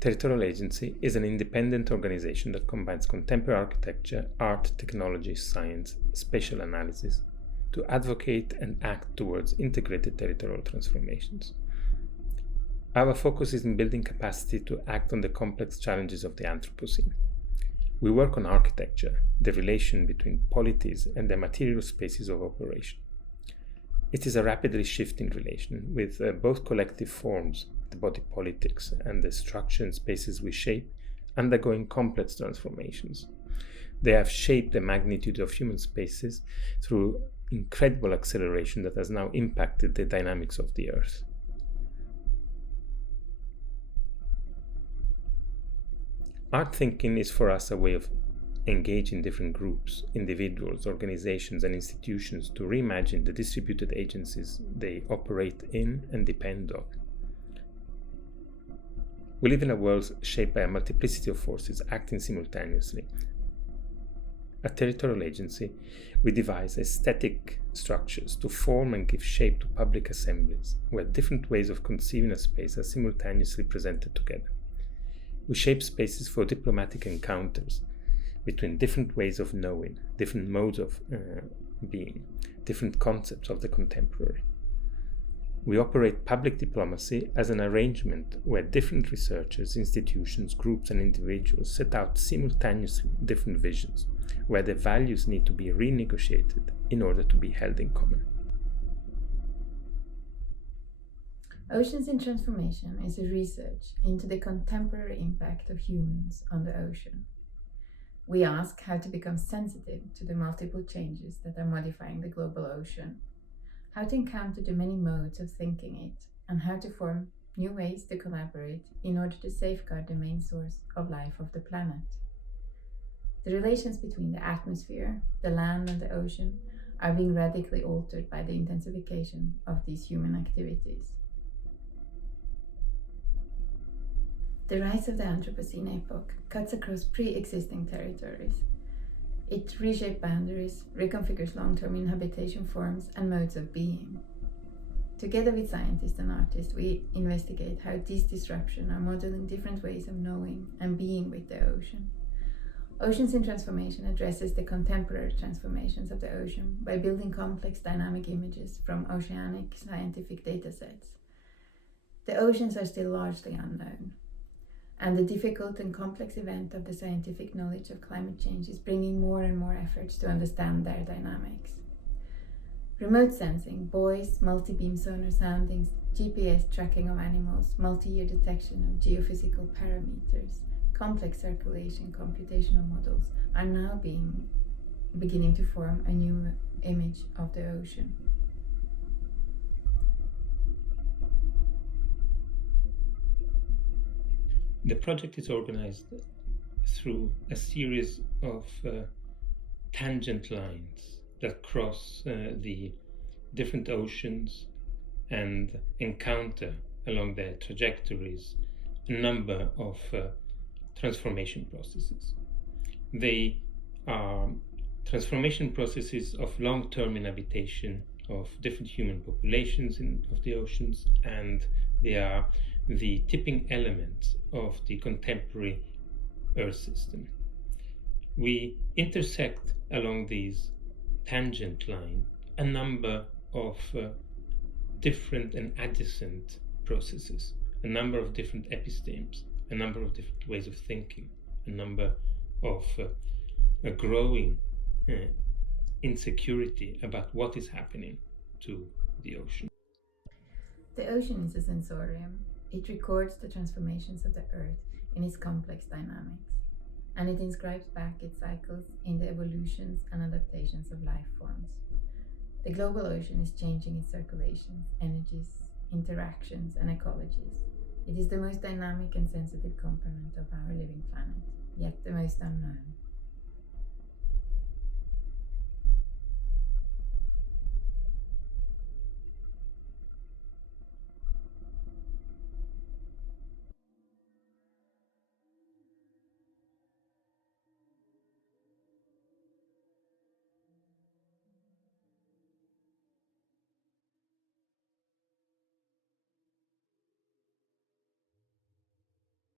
Territorial Agency is an independent organization that combines contemporary architecture, art, technology, science, spatial analysis to advocate and act towards integrated territorial transformations. Our focus is in building capacity to act on the complex challenges of the Anthropocene. We work on architecture, the relation between polities and the material spaces of operation. It is a rapidly shifting relation with both collective forms, the body politics, and the structure and spaces we shape, undergoing complex transformations. They have shaped the magnitude of human spaces through incredible acceleration that has now impacted the dynamics of the Earth. Art thinking is for us a way of engaging different groups, individuals, organizations, and institutions to reimagine the distributed agencies they operate in and depend on. We live in a world shaped by a multiplicity of forces acting simultaneously. At Territorial Agency, we devise aesthetic structures to form and give shape to public assemblies, where different ways of conceiving a space are simultaneously presented together. We shape spaces for diplomatic encounters between different ways of knowing, different modes of being, different concepts of the contemporary. We operate public diplomacy as an arrangement where different researchers, institutions, groups, and individuals set out simultaneously different visions, where the values need to be renegotiated in order to be held in common. Oceans in Transformation is a research into the contemporary impact of humans on the ocean. We ask how to become sensitive to the multiple changes that are modifying the global ocean, how to encounter the many modes of thinking it, and how to form new ways to collaborate in order to safeguard the main source of life of the planet. The relations between the atmosphere, the land, and the ocean are being radically altered by the intensification of these human activities. The rise of the Anthropocene epoch cuts across pre-existing territories. It reshapes boundaries, reconfigures long-term inhabitation forms and modes of being. Together with scientists and artists, we investigate how these disruptions are modeling different ways of knowing and being with the ocean. Oceans in Transformation addresses the contemporary transformations of the ocean by building complex dynamic images from oceanic scientific datasets. The oceans are still largely unknown, and the difficult and complex event of the scientific knowledge of climate change is bringing more and more efforts to understand their dynamics. Remote sensing, buoys, multi-beam sonar soundings, GPS tracking of animals, multi-year detection of geophysical parameters, complex circulation computational models are now beginning to form a new image of the ocean. The project is organized through a series of tangent lines that cross the different oceans and encounter along their trajectories a number of transformation processes. They are transformation processes of long-term inhabitation of different human populations of the oceans, and they are the tipping elements of the contemporary Earth system. We intersect along these tangent line a number of different and adjacent processes, a number of different epistemes, a number of different ways of thinking, a number of a growing insecurity about what is happening to the ocean. The ocean is a sensorium. It records the transformations of the Earth in its complex dynamics, and it inscribes back its cycles in the evolutions and adaptations of life forms. The global ocean is changing its circulations, energies, interactions, and ecologies. It is the most dynamic and sensitive component of our living planet, yet the most unknown.